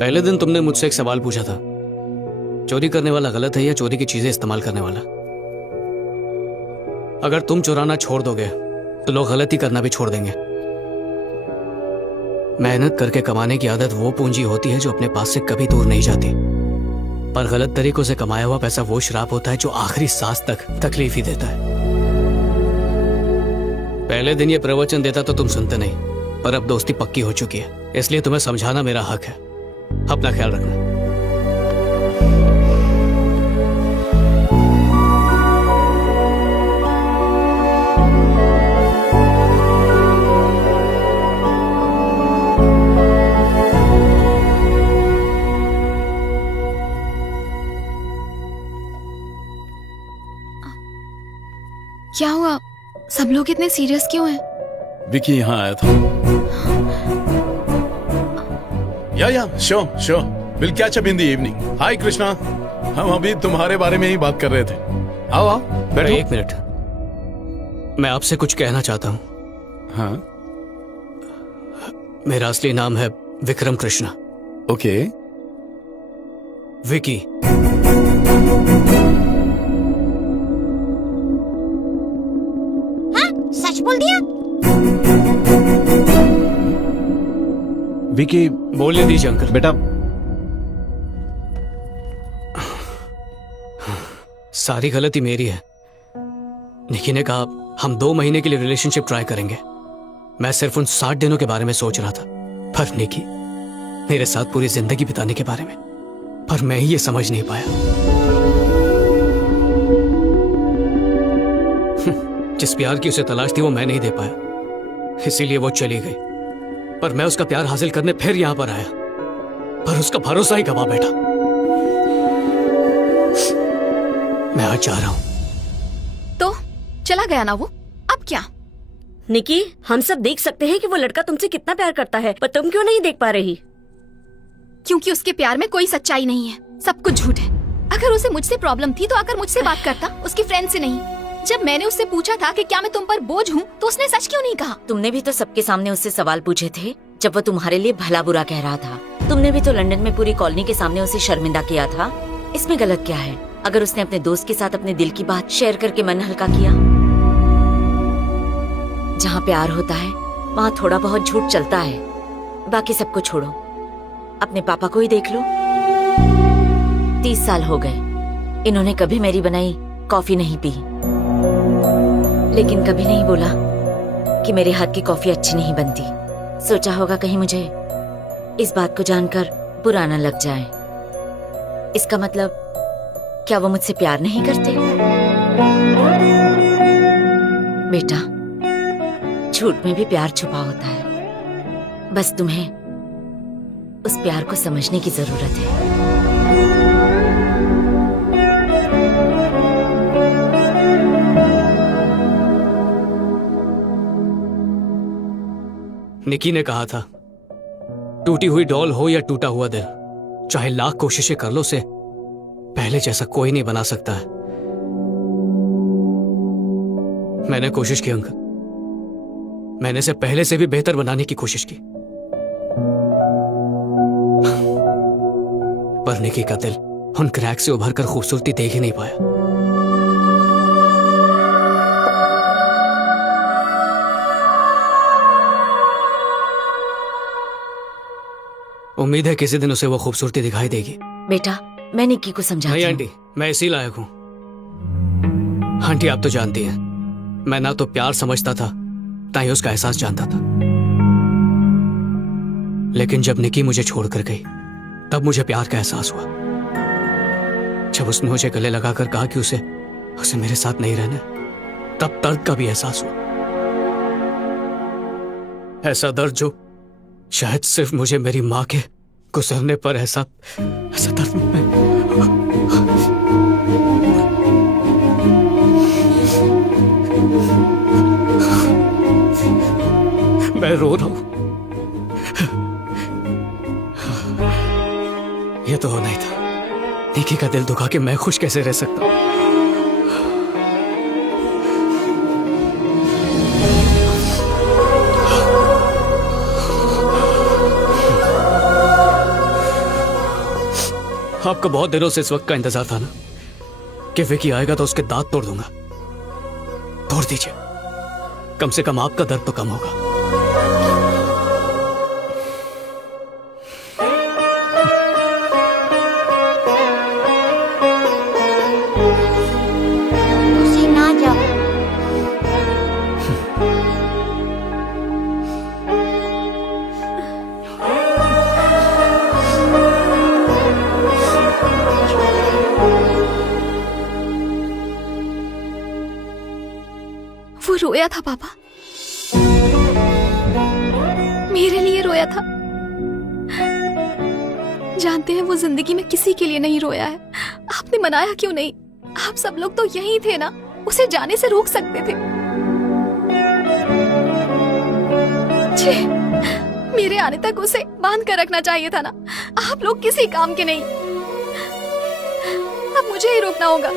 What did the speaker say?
पहले दिन तुमने मुझसे एक सवाल पूछा था, चोरी करने वाला गलत है या चोरी की चीजें इस्तेमाल करने वाला। अगर तुम चुराना छोड़ दोगे तो लोग गलती करना भी छोड़ देंगे। मेहनत करके कमाने की आदत वो पूंजी होती है जो अपने पास से कभी दूर नहीं जाती, पर गलत तरीकों से कमाया हुआ पैसा वो श्राप होता है जो आखिरी सांस तक तकलीफ ही देता है। पहले दिन ये प्रवचन देता तो तुम सुनते नहीं, पर अब दोस्ती पक्की हो चुकी है, इसलिए तुम्हें समझाना मेरा हक है। अपना ख्याल रखना। क्या हुआ? सब लोग इतने सीरियस क्यों हैं? विकी यहाँ आया था। या sure will catch up in the evening. Hi Krishna, हम अभी तुम्हारे बारे में ही बात कर रहे थे। आओ आओ बैठो। एक मिनट, मैं आपसे कुछ कहना चाहता हूँ। हाँ मेरा असली नाम है विक्रम कृष्णा। ओके। विकी। सच बोल दिया? विकी बोलने दीजिए अंकल। बेटा, सारी गलती मेरी है। निकी ने कहा हम 2 महीने के लिए रिलेशनशिप ट्राई करेंगे। मैं सिर्फ उन 60 दिनों के बारे में सोच रहा था, पर निकी मेरे साथ पूरी जिंदगी बिताने के बारे में, पर मैं ही ये समझ नहीं पाया। जिस प्यार की उसे तलाश थी वो मैं नहीं दे पाया, इसीलिए वो चली गई। पर मैं उसका प्यार हासिल करने फिर यहां पर आया, पर उसका भरोसा ही गवा बैठा। मैं आज जा रहा हूं। तो चला गया ना वो, अब क्या? निकी, हम सब देख सकते हैं कि वो लड़का तुमसे कितना प्यार करता है, पर तुम क्यों नहीं देख पा रही? क्योंकि उसके प्यार में कोई सच्चाई नहीं है, सब कुछ झूठ है। अगर उसे मुझसे प्रॉब्लम थी तो आकर मुझसे बात करता, उसकी फ्रेंड से नहीं। जब मैंने उससे पूछा था कि क्या मैं तुम पर बोझ हूँ, तो उसने सच क्यों नहीं कहा? तुमने भी तो सबके सामने उससे सवाल पूछे थे जब वो तुम्हारे लिए भला बुरा कह रहा था। तुमने भी तो लंदन में पूरी कॉलोनी के सामने उसे शर्मिंदा किया था। इसमें गलत क्या है अगर उसने अपने दोस्त के साथ अपने दिल की बात शेयर करके मन हल्का किया? जहाँ प्यार होता है वहाँ थोड़ा बहुत झूठ चलता है। बाकी सबको छोड़ो, अपने पापा को ही देख लो। 30 साल हो गए, इन्होंने कभी मेरी बनाई कॉफी नहीं पी, लेकिन कभी नहीं बोला कि मेरे हाथ की कॉफी अच्छी नहीं बनती। सोचा होगा कहीं मुझे इस बात को जानकर बुरा न लग जाए। इसका मतलब क्या वो मुझसे प्यार नहीं करते? बेटा, झूठ में भी प्यार छुपा होता है, बस तुम्हें उस प्यार को समझने की जरूरत है। निकी ने कहा था टूटी हुई डॉल हो या टूटा हुआ दिल, चाहे लाख कोशिशें कर लो, उसे पहले जैसा कोई नहीं बना सकता है। मैंने कोशिश की अंकल, मैंने इसे पहले से भी बेहतर बनाने की कोशिश की, पर निकी का दिल उन क्रैक से उभर कर खूबसूरती देख ही नहीं पाया। उम्मीद है किसी दिन उसे वो खूबसूरती दिखाई देगी। बेटा, मैं निक्की को समझाती नहीं हूँ। आंटी, मैं इसी लायक हूं। आंटी आप तो जानती हैं, मैं ना तो प्यार समझता था ना ही उसका एहसास जानता था। लेकिन जब निकी मुझे छोड़कर गई तब मुझे प्यार का एहसास हुआ। जब उसने मुझे गले लगाकर कहा कि उसे मेरे साथ नहीं रहना, तब दर्द का भी एहसास हुआ। ऐसा दर्द जो शायद सिर्फ मुझे मेरी माँ के गुजरने पर ऐसा दर्द मैं रो रहा हूं। ये तो होना ही था। निकी का दिल दुखा के मैं खुश कैसे रह सकता हूं? आपको बहुत देरों से इस वक्त का इंतजार था ना कि विकी आएगा तो उसके दांत तोड़ दूंगा। तोड़ दीजिए, कम से कम आपका दर्द तो कम होगा। तुसी ना जाओ। वो रोया था पापा, मेरे लिए रोया था। जानते हैं वो जिंदगी में किसी के लिए नहीं रोया है। आपने मनाया क्यों नहीं? आप सब लोग तो यही थे ना, उसे जाने से रोक सकते थे। छे, मेरे आने तक उसे बांध कर रखना चाहिए था ना। आप लोग किसी काम के नहीं। अब मुझे ही रोकना होगा।